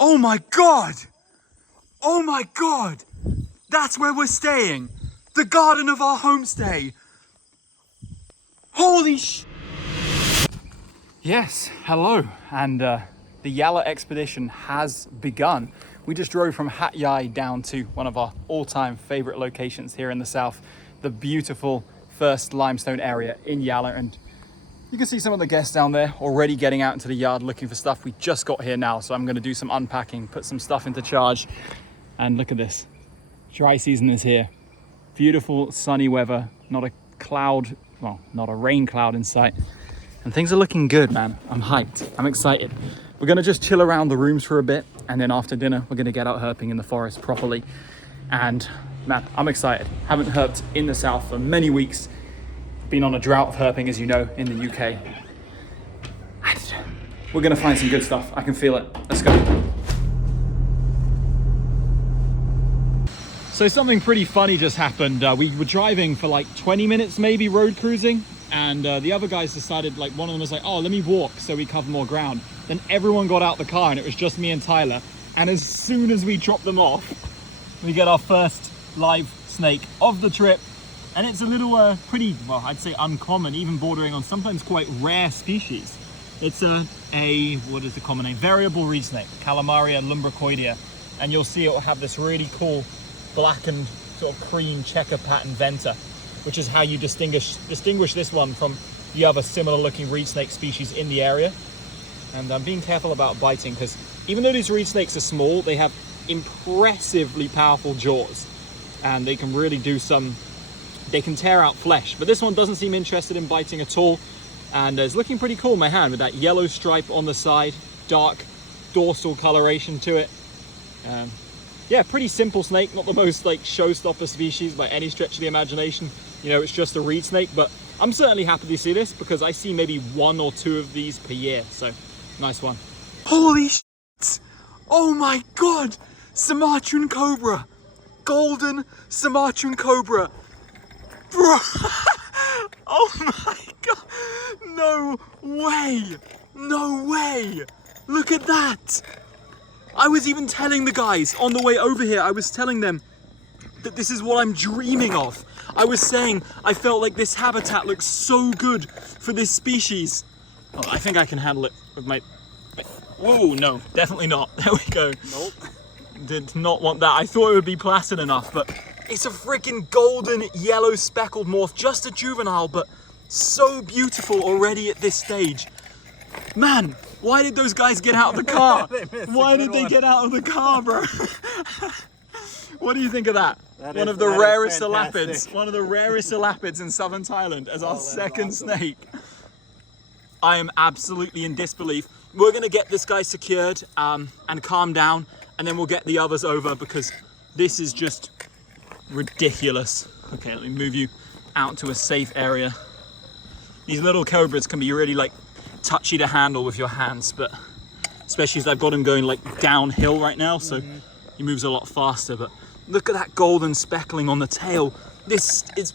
Oh my God! Oh my God! That's where we're staying! The garden of our homestay! Holy sh... Yes, hello, and the Yala expedition has begun. We just drove from Hat Yai down to one of our all-time favorite locations here in the south, the beautiful first limestone area in Yala, and you can see some of the guests down there already getting out into the yard looking for stuff. We just got here now, so I'm going to do some unpacking, put some stuff into charge, and look at this. Dry season is here. Beautiful sunny weather, not a cloud, well, not a rain cloud in sight. And things are looking good, man. I'm hyped. I'm excited. We're going to just chill around the rooms for a bit. And then after dinner, we're going to get out herping in the forest properly. And man, I'm excited. Haven't herped in the south for many weeks. Been on a drought of herping, as you know, in the UK. And we're going to find some good stuff. I can feel it. Let's go. So something pretty funny just happened. We were driving for like 20 minutes, maybe, road cruising. And the other guys decided, like, one of them was like, oh, let me walk so we cover more ground. Then everyone got out the car and it was just me and Tyler. And as soon as we dropped them off, we get our first live snake of the trip. And it's a little pretty, well, I'd say uncommon, even bordering on sometimes quite rare species. It's what is the common name? Variable reed snake, Calamaria lumbricoidea. And you'll see it will have this really cool blackened sort of cream checker pattern venter, which is how you distinguish this one from the other similar looking reed snake species in the area. And I'm being careful about biting because even though these reed snakes are small, they have impressively powerful jaws and they can really do they can tear out flesh. But this one doesn't seem interested in biting at all. And it's looking pretty cool in my hand with that yellow stripe on the side, dark dorsal coloration to it. Yeah, pretty simple snake, not the most like showstopper species by any stretch of the imagination. You know, it's just a reed snake, but I'm certainly happy to see this because I see maybe 1 or 2 of these per year. So nice one. Holy shit! Oh my God! Sumatran cobra! Golden Sumatran cobra! Bro! Oh my God! No way! No way! Look at that! I was even telling the guys on the way over here, I was telling them that this is what I'm dreaming of. I was saying I felt like this habitat looks so good for this species. Oh, I think I can handle it with my... Oh, no, definitely not. There we go. Nope. Did not want that. I thought it would be placid enough, but it's a freaking golden yellow speckled morph, just a juvenile, but so beautiful already at this stage. Man, why did those guys get out of the car? Why did they get out of the car, bro? What do you think of that? One of the rarest elapids. One of the rarest elapids in southern Thailand as our second snake. I am absolutely in disbelief. We're going to get this guy secured and calm down, and then we'll get the others over because this is just ridiculous. Okay, let me move you out to a safe area. These little cobras can be really like touchy to handle with your hands, but especially as I've got him going like downhill right now, so he moves a lot faster. But look at that golden speckling on the tail. This is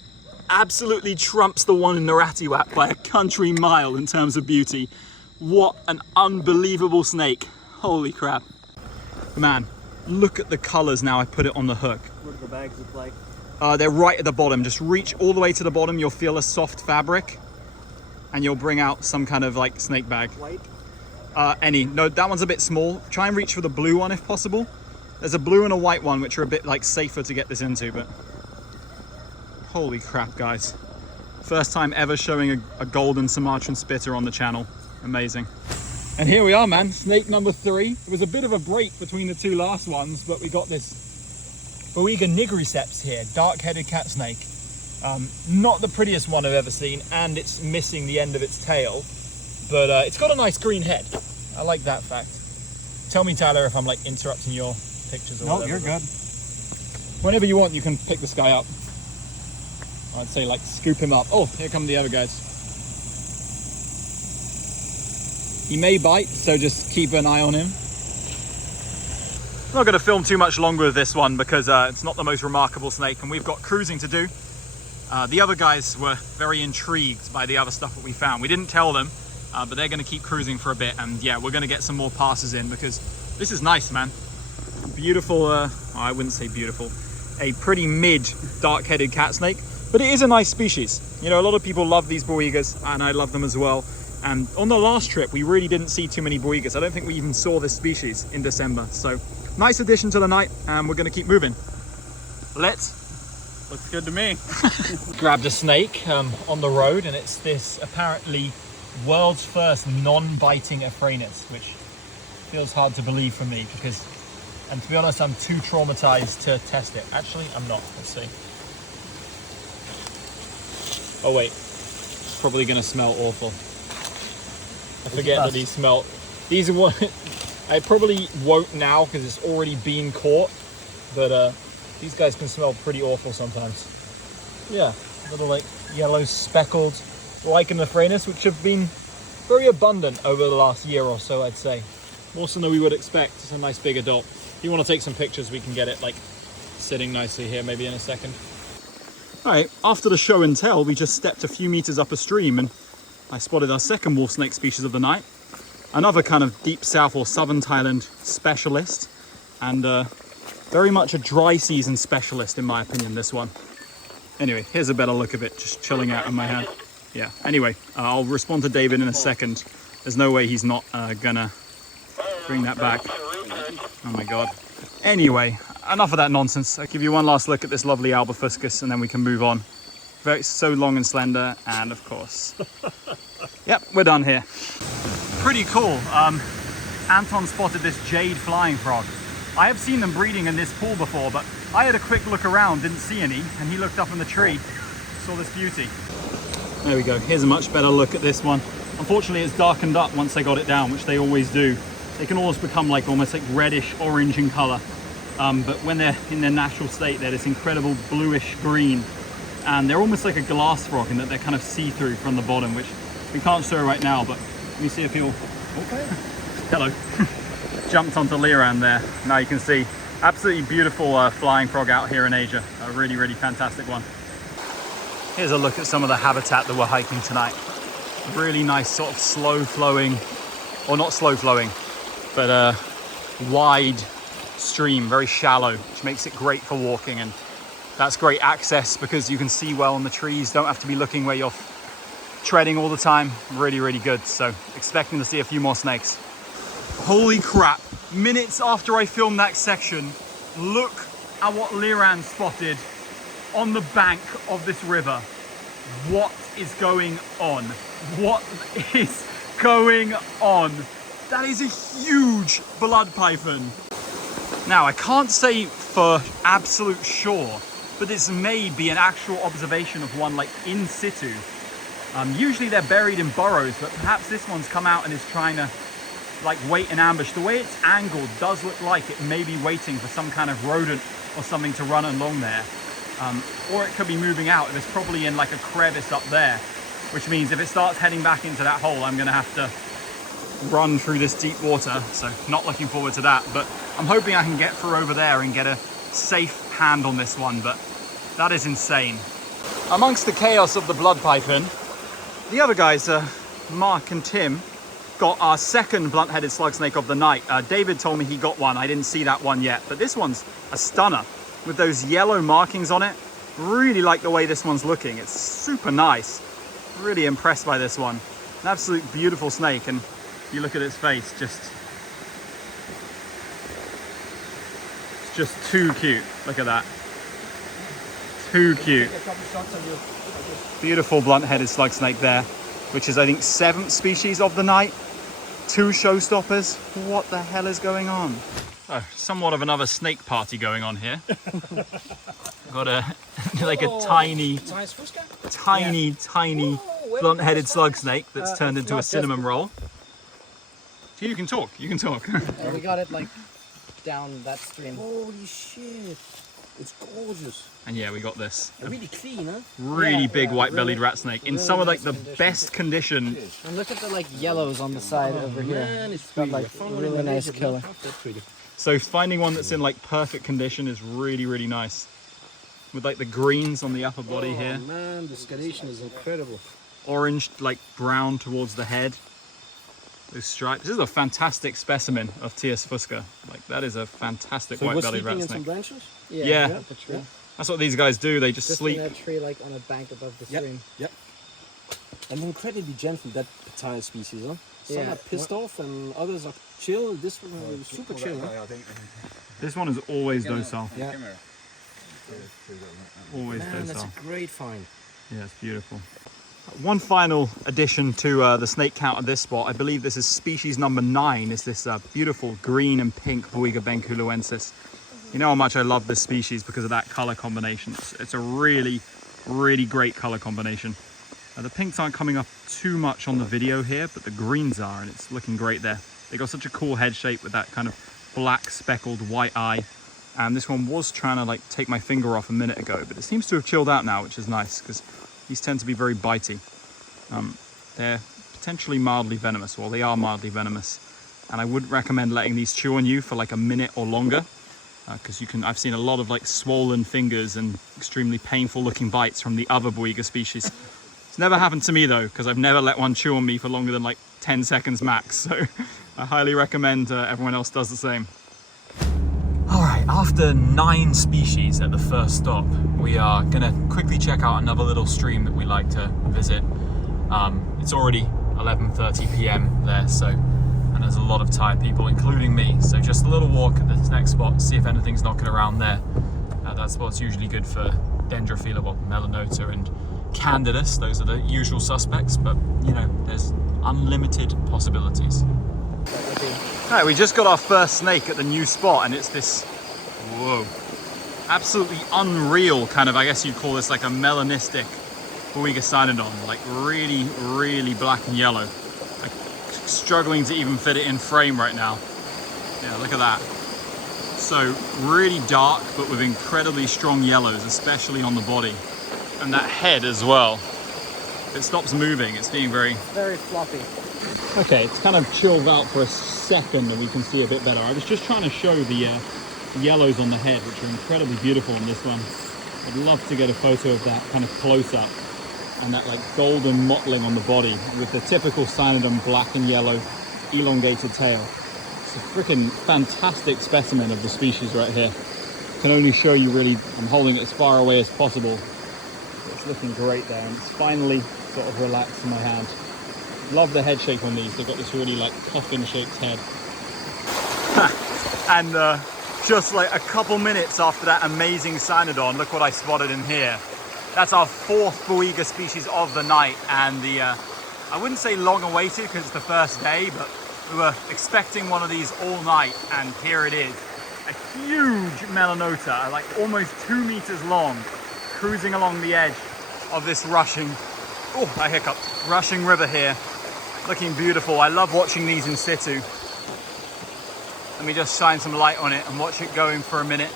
absolutely trumps the one in Naratiwat by a country mile in terms of beauty. What an unbelievable snake. Holy crap. Man, look at the colors now I put it on the hook. What do the bags look like? They're right at the bottom. Just reach all the way to the bottom, you'll feel a soft fabric and you'll bring out some kind of like snake bag. White? No, that one's a bit small. Try and reach for the blue one if possible. There's a blue and a white one which are a bit like safer to get this into, but holy crap, guys. First time ever showing a golden Sumatran spitter on the channel. Amazing. And here we are, man, snake number 3. It was a bit of a break between the 2 last ones, but we got this Boiga nigriceps here, dark-headed cat snake. Not the prettiest one I've ever seen, and it's missing the end of its tail, but it's got a nice green head. I like that fact. Tell me, Tyler, if I'm like interrupting your pictures or whatever. No, you're good. Whenever you want, you can pick this guy up. I'd say like scoop him up. Oh, here come the other guys. He may bite, so just keep an eye on him. I'm not going to film too much longer with this one because it's not the most remarkable snake and we've got cruising to do. The other guys were very intrigued by the other stuff that we found. We didn't tell them, but they're going to keep cruising for a bit, and yeah, we're going to get some more passes in because This is nice, man. Beautiful, I wouldn't say beautiful, a pretty mid dark-headed cat snake, but it is a nice species. You know, a lot of people love these boigas, and I love them as well. And on the last trip, we really didn't see too many boigas. I don't think we even saw this species in December. So nice addition to the night, and we're gonna keep moving. Looks good to me. Grabbed a snake on the road, and it's this apparently world's first non-biting Aphranus, which feels hard to believe for me because, and to be honest, I'm too traumatized to test it. Actually, I'm not. Let's see. Oh wait, it's probably gonna smell awful. I forget that these smell. These are what I probably won't now because it's already been caught, but these guys can smell pretty awful sometimes. Yeah, little like yellow speckled lichen Aphranus, which have been very abundant over the last year or so, I'd say. More so than we would expect. It's a nice big adult. If you want to take some pictures, we can get it like sitting nicely here maybe in a second. All right, after the show and tell, we just stepped a few meters up a stream and I spotted our second wolf snake species of the night. Another kind of deep south or southern Thailand specialist, and very much a dry season specialist in my opinion, this one. Anyway, here's a better look of it, just chilling out in my hand. Yeah, anyway, I'll respond to David in a second. There's no way he's not gonna bring that back. Oh my God. Anyway, enough of that nonsense. I'll give you one last look at this lovely Albifuscus and then we can move on. So long and slender, and of course. Yep, we're done here. Pretty cool. Anton spotted this jade flying frog. I have seen them breeding in this pool before, but I had a quick look around, didn't see any, and he looked up in the tree, saw this beauty. There we go, here's a much better look at this one. Unfortunately, it's darkened up once they got it down, which they always do. They can always become like almost like reddish orange in color. But when they're in their natural state, they're this incredible bluish green. And they're almost like a glass frog in that they're kind of see-through from the bottom, which we can't show right now, but let me see if he'll... Okay. Hello. Jumped onto Liran there. Now you can see absolutely beautiful flying frog out here in Asia. A really, really fantastic one. Here's a look at some of the habitat that we're hiking tonight. Really nice sort of slow flowing, or not slow flowing, but wide stream, very shallow, which makes it great for walking. And that's great access because you can see well in the trees, don't have to be looking where you're treading all the time. Really, really good. So expecting to see a few more snakes. Holy crap, minutes after I filmed that section, look at what Liran spotted on the bank of this river. What is going on? What is going on? That is a huge blood python. Now, I can't say for absolute sure, but this may be an actual observation of one like in situ. Usually they're buried in burrows, but perhaps this one's come out and is trying to like wait in ambush. The way it's angled does look like it may be waiting for some kind of rodent or something to run along there. Or it could be moving out. It's probably in like a crevice up there, which means if it starts heading back into that hole, I'm gonna have to run through this deep water. So not looking forward to that, but I'm hoping I can get through over there and get a safe hand on this one, but that is insane. Amongst the chaos of the blood python, the other guys, Mark and Tim, got our second blunt-headed slug snake of the night. David told me he got one. I didn't see that one yet, but this one's a stunner with those yellow markings on it. Really like the way this one's looking. It's super nice. Really impressed by this one. An absolute beautiful snake, and you look at its face, it's just too cute. Look at that. Too cute. Beautiful blunt-headed slug snake there, which is I think 7th species of the night. 2 showstoppers. What the hell is going on? Oh, somewhat of another snake party going on here. Got a like a tiny blunt-headed slug snake that's turned into a cinnamon roll. So you can talk. You can talk. We got it like down that stream. Holy shit! It's gorgeous. And yeah, we got this. Really clean, huh? Really big white-bellied rat snake in some of like the best condition. And look at the like yellows on the side over here. Man, It's got like really nice color. So finding one that's in like perfect condition is really, really nice. With like the greens on the upper body here. Man, the scalation is incredible. Orange, like brown towards the head. Those stripes. This is a fantastic specimen of Tias fusca. Like, that is a fantastic So white-bellied sleeping rat in some snake. branches? Yeah. Up a tree. That's what these guys do. They just sleep. in a tree, like on a bank above the stream. Yep. And incredibly gentle, that entire species, huh? Some Yeah. are pissed off and others are chill. This one is super chill, huh? This one is always docile. Yeah. Always Man, that's docile. a great find. Yeah, it's beautiful. One final addition to the snake count at this spot. I believe this is species number 9. Is this beautiful green and pink Boiga benculensis. You know how much I love this species because of that color combination. It's a really, really great color combination. The pinks aren't coming up too much on the video here, but the greens are, and it's looking great there. They got such a cool head shape with that kind of black speckled white eye. And this one was trying to like take my finger off a minute ago, but it seems to have chilled out now, which is nice because these tend to be very bitey. They're potentially mildly venomous. Well, they are mildly venomous, and I wouldn't recommend letting these chew on you for like a minute or longer, because I've seen a lot of like swollen fingers and extremely painful looking bites from the other Boiga species. It's never happened to me though, because I've never let one chew on me for longer than like 10 seconds max. So I highly recommend everyone else does the same. All right, after 9 species at the first stop, we are gonna quickly check out another little stream that we like to visit. It's already 11:30 p.m. there, and there's a lot of tired people, including me. So just a little walk at this next spot, see if anything's knocking around there. That spot's usually good for Dendrophila, well, Melanota and Candidus. Those are the usual suspects, but you know, there's unlimited possibilities. All right, we just got our first snake at the new spot, and it's this, whoa, absolutely unreal kind of, I guess you'd call this like a melanistic Boiga cynodon, like really, really black and yellow. Like struggling to even fit it in frame right now. Yeah, look at that. So really dark, but with incredibly strong yellows, especially on the body. And that head as well. If it stops moving, it's being very floppy. Okay, it's kind of chilled out for a second and we can see a bit better. I was just trying to show the yellows on the head, which are incredibly beautiful on this one. I'd love to get a photo of that kind of close up, and that like golden mottling on the body with the typical cynodon black and yellow elongated tail. It's a freaking fantastic specimen of the species right here. Can only show you really, I'm holding it as far away as possible. It's looking great there, and it's finally sort of relaxed in my hand. Love the head shape on these. They've got this really like coffin shaped head. And just like a couple minutes after that amazing cynodon, look what I spotted in here. That's our 4th Boiga species of the night, and the I wouldn't say long awaited because it's the first day, but we were expecting one of these all night, and here it is. A huge Melanota, like almost 2 meters long, cruising along the edge of this rushing river here. Looking beautiful. I love watching these in situ. Let me just shine some light on it and watch it going for a minute.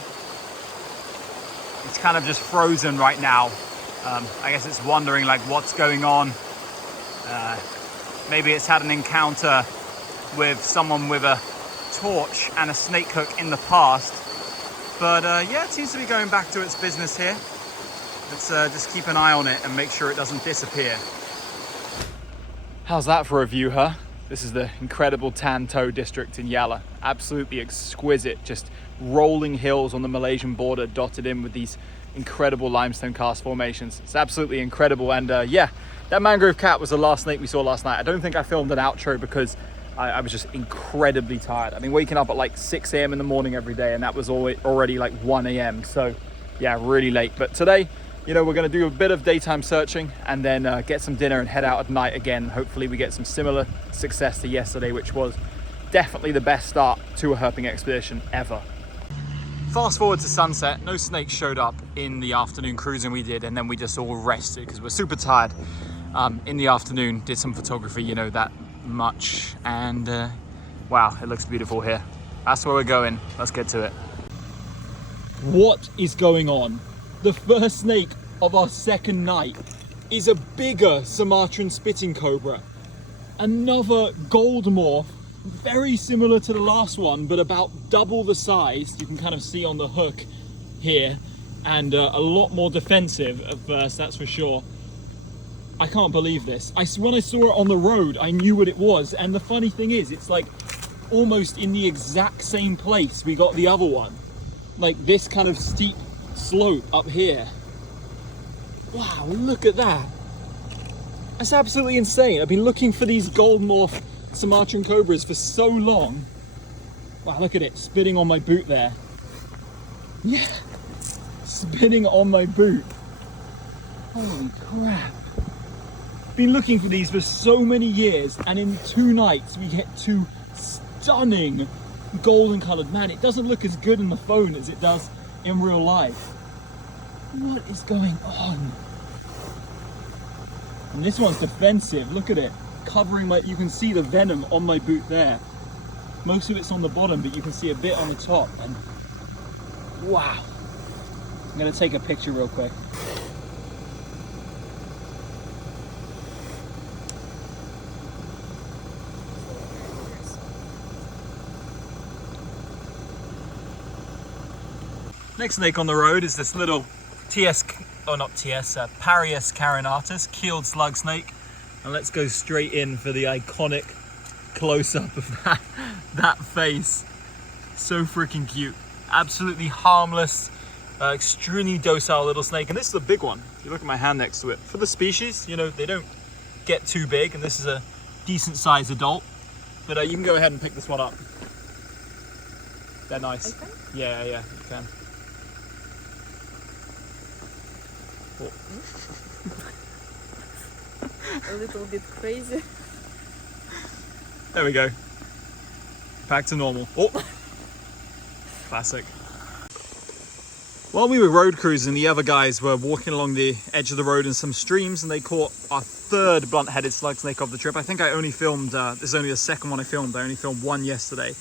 It's kind of just frozen right now. I guess it's wondering like what's going on. Maybe it's had an encounter with someone with a torch and a snake hook in the past. But yeah, it seems to be going back to its business here. Let's just keep an eye on it and make sure it doesn't disappear. How's that for a view, huh? This is the incredible Tan-Toe district in Yala. Absolutely exquisite, just rolling hills on the Malaysian border dotted in with these incredible limestone karst formations. It's absolutely incredible. And yeah, that mangrove cat was the last snake we saw last night. I don't think I filmed an outro because I was just incredibly tired. I've been waking up at like 6 a.m. in the morning every day, and that was already like 1 a.m. So yeah, really late. But today, you know, we're going to do a bit of daytime searching and then get some dinner and head out at night again. Hopefully we get some similar success to yesterday, which was definitely the best start to a herping expedition ever. Fast forward to sunset, no snakes showed up in the afternoon cruising we did, and then we just all rested because we're super tired. In the afternoon, did some photography, you know, that much, and wow, it looks beautiful here. That's where we're going. Let's get to it. What is going on? The first snake of our second night is a bigger Sumatran spitting cobra. Another gold morph, very similar to the last one, but about double the size. You can kind of see on the hook here, and a lot more defensive at first, that's for sure. I can't believe this. When I saw it on the road, I knew what it was. And the funny thing is, it's like almost in the exact same place we got the other one. Like this kind of steep slope up here. Wow, look at that. That's absolutely insane. I've been looking for these gold morph Sumatran cobras for so long. Wow, look at it, spitting on my boot there. Yeah, spitting on my boot. Holy crap. Been looking for these for so many years, and in 2 nights we get 2 stunning golden colored. Man, it doesn't look as good in the phone as it does in real life. What is going on? And this one's defensive, look at it. Covering my, you can see the venom on my boot there. Most of it's on the bottom, but you can see a bit on the top. And wow. I'm gonna take a picture real quick. Next snake on the road is this little Parius carinatus, keeled slug snake. And let's go straight in for the iconic close-up of that face. So freaking cute. Absolutely harmless, extremely docile little snake. And this is a big one. If you look at my hand next to it. For the species, you know, they don't get too big, and this is a decent sized adult. But you can go ahead and pick this one up. They're nice. Okay. Yeah, you can. Oh. A little bit crazy. There we go. Back to normal. Oh, classic. While we were road cruising, the other guys were walking along the edge of the road in some streams, and they caught our 3rd blunt-headed slug snake of the trip. I think I only filmed, this is only the 2nd one I filmed. I only filmed 1 yesterday.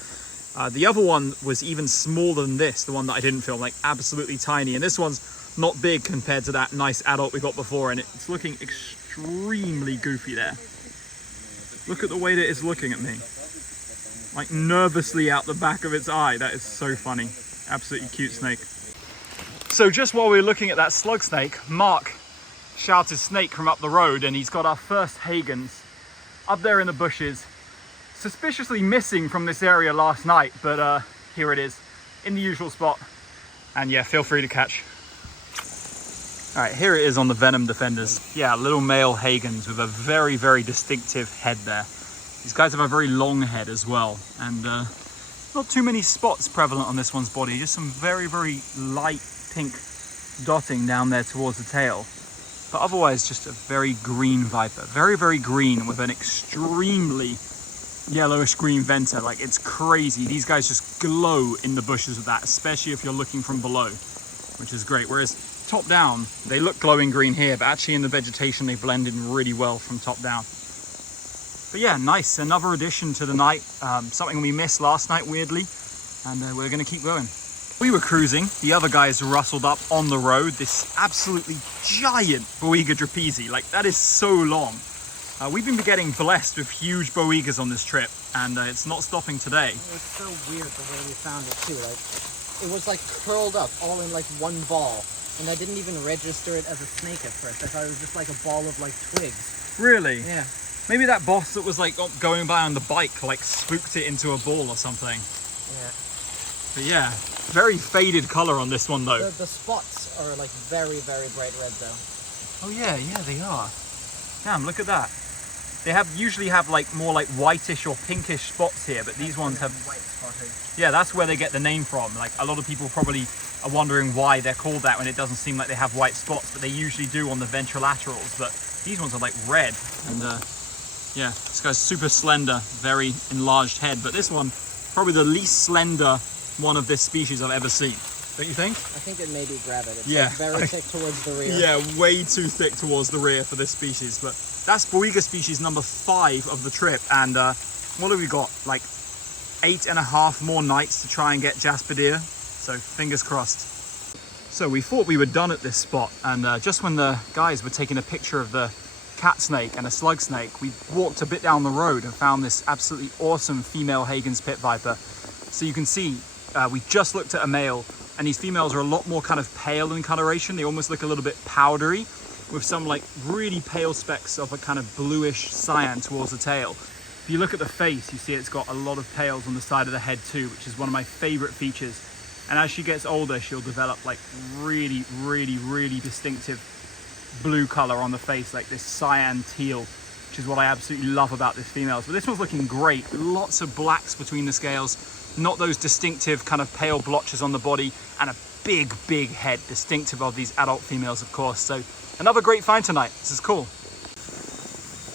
The other one was even smaller than this, the one that I didn't film, like absolutely tiny. And this one's not big compared to that nice adult we got before, and it's looking extremely goofy there. Look at the way that it's looking at me. Like nervously out the back of its eye. That is so funny. Absolutely cute snake. So just while we were looking at that slug snake, Mark shouted snake from up the road, and he's got our first Hagens up there in the bushes. Suspiciously missing from this area last night, but here it is in the usual spot. And yeah, feel free to catch. All right, here it is on the Venom Defenders. Yeah, little male Hagens with a very, very distinctive head there. These guys have a very long head as well, and not too many spots prevalent on this one's body, just some very, very light pink dotting down there towards the tail. But otherwise, just a very green viper. Very, very green with an extremely yellowish green venter. Like, it's crazy. These guys just glow in the bushes with that, especially if you're looking from below, which is great. Whereas top down, they look glowing green here, but actually in the vegetation, they blend in really well from top down. But yeah, nice. Another addition to the night. Something we missed last night, weirdly, and we're going to keep going. We were cruising. The other guys rustled up on the road. This absolutely giant Boiga trapeze. Like, that is so long. We've been getting blessed with huge Boigas on this trip, and it's not stopping today. It was so weird the way we found it too. Like, it was like curled up all in like one ball. And I didn't even register it as a snake at first. I thought it was just like a ball of like twigs. Really? Yeah. Maybe that boss that was like going by on the bike like spooked it into a ball or something. Yeah. But yeah, very faded color on this one though. The spots are like very, very bright red though. Oh yeah, they are. Damn, look at that. They usually have like more like whitish or pinkish spots here, but these ones have white spotted. Yeah, that's where they get the name from. Like, a lot of people probably are wondering why they're called that when it doesn't seem like they have white spots, but they usually do on the ventrolaterals. But these ones are like red, and yeah, this guy's super slender, very enlarged head, but this one, probably the least slender one of this species I've ever seen. Don't you think? I think it may be gravid. It's Yeah. like very thick towards the rear. Yeah, way too thick towards the rear for this species. But that's Boiga species number 5 of the trip, and what have we got? Like 8.5 more nights to try and get Jasperdeer, so fingers crossed. So we thought we were done at this spot, and just when the guys were taking a picture of the cat snake and a slug snake, we walked a bit down the road and found this absolutely awesome female Hagen's pit viper. So you can see we just looked at a male, and these females are a lot more kind of pale in coloration. They almost look a little bit powdery, with some like really pale specks of a kind of bluish cyan towards the tail. If you look at the face, you see it's got a lot of pales on the side of the head too, which is one of my favorite features. And as she gets older, she'll develop like really distinctive blue color on the face, like this cyan teal, which is what I absolutely love about this female. So this one's looking great. Lots of blacks between the scales, not those distinctive kind of pale blotches on the body, and a big head, distinctive of these adult females, of course. So another great find tonight. This is cool.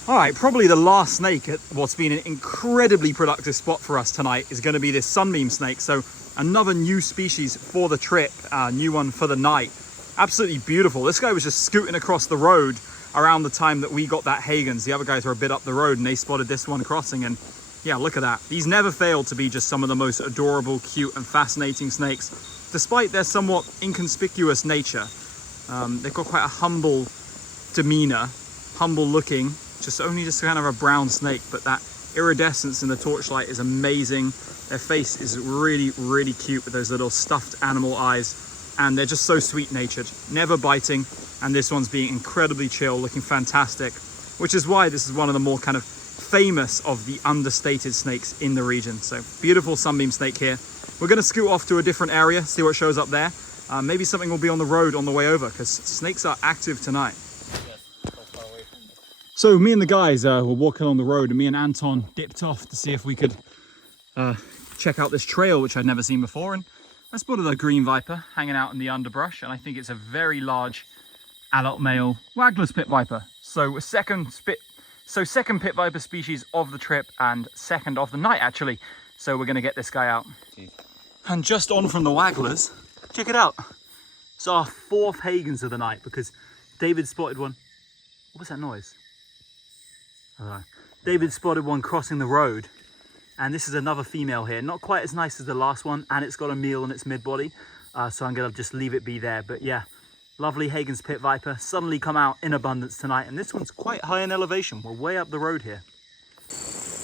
All right, probably the last snake at what's been an incredibly productive spot for us tonight is going to be this sunbeam snake. So another new species for the trip, new one for the night. Absolutely beautiful. This guy was just scooting across the road around the time that we got that Hagen's. The other guys were a bit up the road and they spotted this one crossing, and yeah, look at that. These never fail to be just some of the most adorable, cute and fascinating snakes, despite their somewhat inconspicuous nature. They've got quite a humble demeanor, humble looking, just kind of a brown snake, but that iridescence in the torchlight is amazing. Their face is really cute with those little stuffed animal eyes, and they're just so sweet natured, never biting. And this one's being incredibly chill, looking fantastic, which is why this is one of the more kind of famous of the understated snakes in the region. So beautiful sunbeam snake here. We're going to scoot off to a different area, see what shows up there. Maybe something will be on the road on the way over, because snakes are active tonight. So me and the guys were walking along the road, and me and Anton dipped off to see if we could check out this trail, which I'd never seen before. And I spotted a green viper hanging out in the underbrush, and I think it's a very large adult male Wagler's pit viper. So second pit viper species of the trip, and second of the night actually. So we're gonna get this guy out. And just on from the Wagglers, check it out. It's our fourth Hagen's of the night, because David spotted one. What was that noise? I don't know. David spotted one crossing the road, and this is another female here. Not quite as nice as the last one, and it's got a meal on its mid body. So I'm gonna just leave it be there. But yeah, lovely Hagen's pit viper, suddenly come out in abundance tonight, and this one's quite high in elevation. We're way up the road here.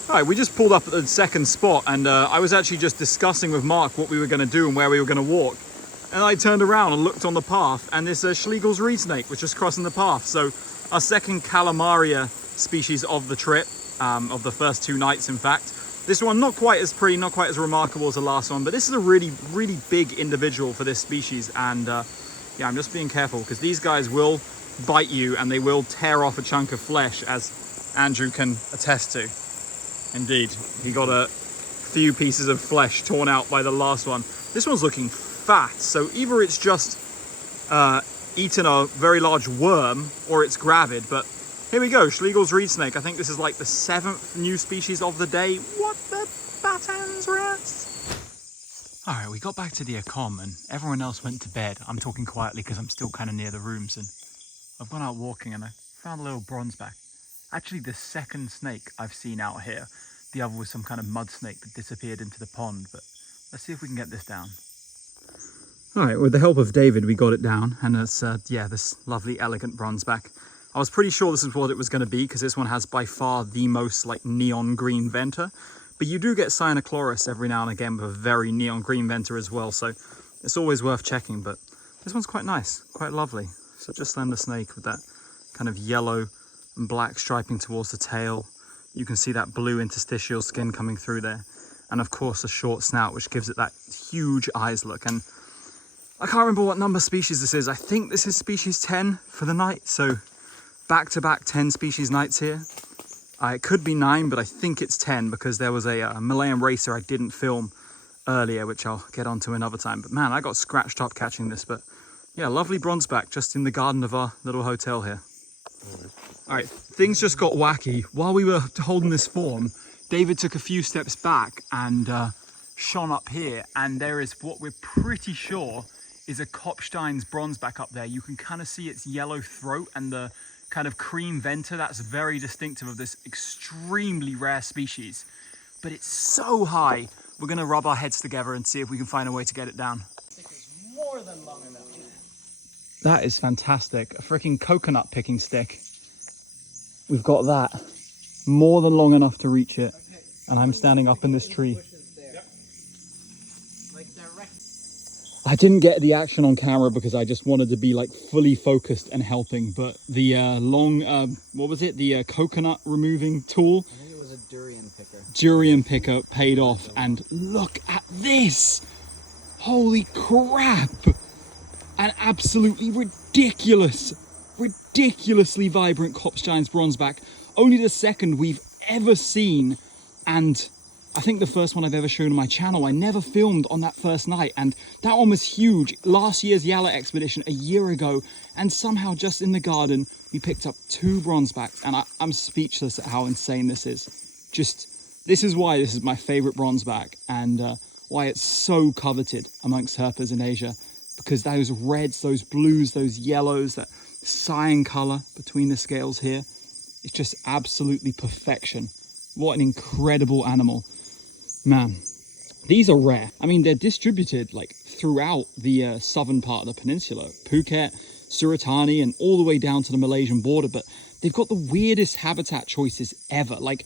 All right, we just pulled up at the second spot, and I was actually just discussing with Mark what we were going to do and where we were going to walk. And I turned around and looked on the path, and this Schlegel's reed snake was just crossing the path. So our second Calamaria species of the trip, of the first two nights, in fact. This one, not quite as pretty, not quite as remarkable as the last one, but this is a really big individual for this species. And yeah, I'm just being careful, because these guys will bite you and they will tear off a chunk of flesh, as Andrew can attest to. Indeed, he got a few pieces of flesh torn out by the last one. This one's looking fat, so either it's just eaten a very large worm or it's gravid. But here we go, Schlegel's reed snake. I think this is like the 7th new species of the day. What the battens rats? All right, we got back to the accom and everyone else went to bed. I'm talking quietly because I'm still kind of near the rooms, and I've gone out walking and I found a little bronzeback. Actually, the second snake I've seen out here. The other was some kind of mud snake that disappeared into the pond, but let's see if we can get this down. All right, with the help of David, we got it down, and it's, yeah, this lovely, elegant bronzeback. I was pretty sure this is what it was going to be, because this one has by far the most like neon green venter, but you do get Cyanochlorus every now and again with a very neon green venter as well, so it's always worth checking. But this one's quite nice, quite lovely. So just slender snake with that kind of yellow and black striping towards the tail. You can see that blue interstitial skin coming through there, and of course a short snout, which gives it that huge eyes look. And I can't remember what number species this is. I think this is species 10 for the night, so back-to-back 10 species nights here. It could be 9, but I think it's 10, because there was a Malayan racer I didn't film earlier, which I'll get onto another time. But man, I got scratched up catching this. But yeah, lovely bronzeback just in the garden of our little hotel here. All right, things just got wacky. While we were holding this form, David took a few steps back and shone up here, and there is what we're pretty sure is a Kopstein's bronzeback up there. You can kind of see its yellow throat and the kind of cream venter. That's very distinctive of this extremely rare species, but it's so high. We're gonna rub our heads together and see if we can find a way to get it down. More than long enough. That is fantastic. A freaking coconut picking stick. We've got that. More than long enough to reach it. And I'm standing up in this tree. I didn't get the action on camera because I just wanted to be like fully focused and helping, but the long, what was it? The coconut removing tool? I think it was a durian picker. Durian picker paid off, and look at this! Holy crap! An absolutely ridiculously vibrant Kopstein's bronzeback. Only the second we've ever seen, and I think the first one I've ever shown on my channel. I never filmed on that first night, and that one was huge. Last year's Yala expedition a year ago, and somehow just in the garden, we picked up 2 bronzebacks, and I'm speechless at how insane this is. This is why this is my favorite bronzeback, and why it's so coveted amongst herpers in Asia, because those reds, those blues, those yellows, that cyan color between the scales here, it's just absolutely perfection. What an incredible animal. Man, these are rare. I mean, they're distributed like throughout the southern part of the peninsula, Phuket, Suratani, and all the way down to the Malaysian border, but they've got the weirdest habitat choices ever. Like,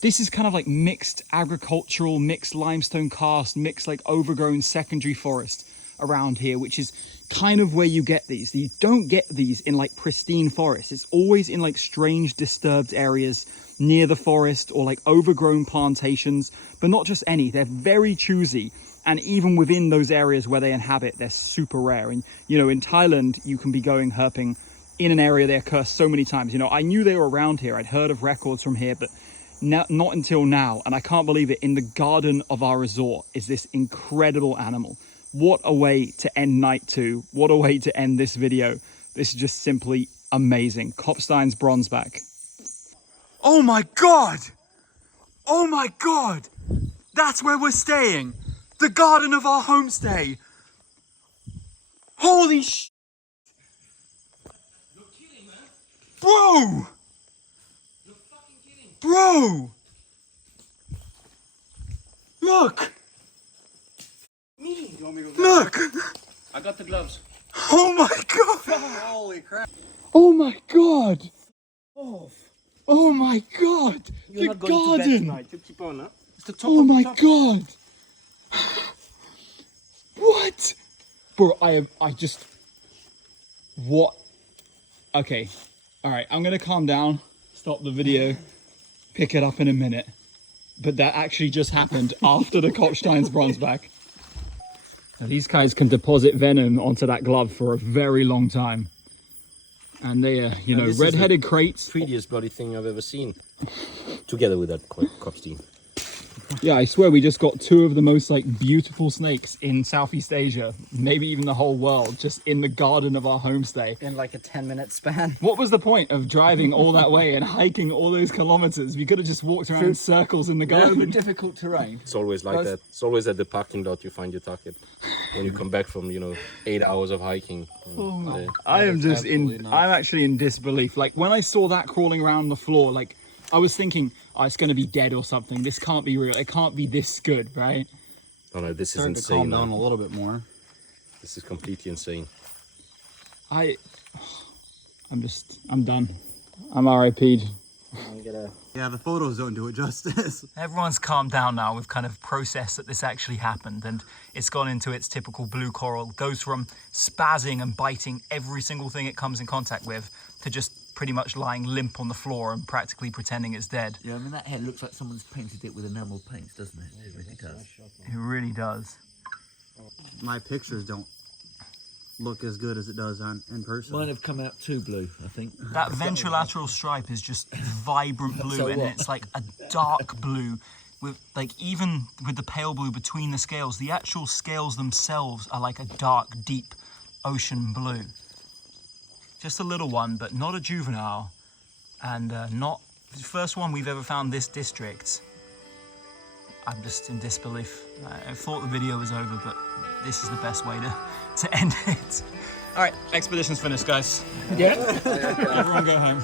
this is kind of like mixed agricultural, mixed limestone karst, mixed like overgrown secondary forest around here, which is kind of where you get these. You don't get these in like pristine forests. It's always in like strange disturbed areas near the forest or like overgrown plantations, but not just any. They're very choosy, and even within those areas where they inhabit, they're super rare. And you know, in Thailand, you can be going herping in an area they're cursed so many times. You know, I knew they were around here. I'd heard of records from here, but not until now. And I can't believe it. In the garden of our resort is this incredible animal. What a way to end night 2. What a way to end this video. This is just simply amazing. Kopstein's bronzeback. Oh my God! Oh my God! That's where we're staying! The garden of our homestay! Holy sh... You're kidding, man! Bro! You're fucking kidding! Bro! Look! Me? You want me to go? Look! I got the gloves. Oh my God! Holy crap. Oh my God! Oh, Oh my God! you're The not going to bed garden! tonight. You keep on, huh? It's the top Oh of the my top. God! What? Bro, I just... What? Okay. Alright, I'm gonna calm down, stop the video, pick it up in a minute. But that actually just happened after the Kopstein's bronzeback. Now, these guys can deposit venom onto that glove for a very long time. And they are, you know, this is red-headed crates. Prettiest bloody thing I've ever seen. Together with that Kopstein. Yeah, I swear we just got 2 of the most like beautiful snakes in Southeast Asia, maybe even the whole world, just in the garden of our homestay. In like a 10-minute span. What was the point of driving all that way and hiking all those kilometers? We could have just walked around in circles in the garden. Difficult terrain. It's always like that. It's always at the parking lot you find your target. When you come back from, you know, 8 hours of hiking. I am just absolutely nice. I'm actually in disbelief. Like when I saw that crawling around the floor, like I was thinking, oh, it's going to be dead or something. This can't be real. It can't be this good, right? Oh no, this is Starting to calm insane. down Man. a little bit more. This is completely insane. I'm done. I'm RIP'd. Yeah, the photos don't do it justice. Everyone's calmed down now. We've kind of processed that this actually happened, and it's gone into its typical blue coral. Goes from spazzing and biting every single thing it comes in contact with to just pretty much lying limp on the floor and practically pretending it's dead. Yeah, I mean, that head looks like someone's painted it with enamel paints, doesn't it? It really does. It really does. My pictures don't look as good as it does in person. Mine have come out too blue, I think. That ventrolateral stripe is just vibrant blue, So and what? it's like a dark blue with like, even with the pale blue between the scales, the actual scales themselves are like a dark, deep ocean blue. Just a little one, but not a juvenile, and not the first one we've ever found this district. I'm just in disbelief. I thought the video was over, but this is the best way to end it. All right, expedition's finished, guys. Yeah. Everyone go home.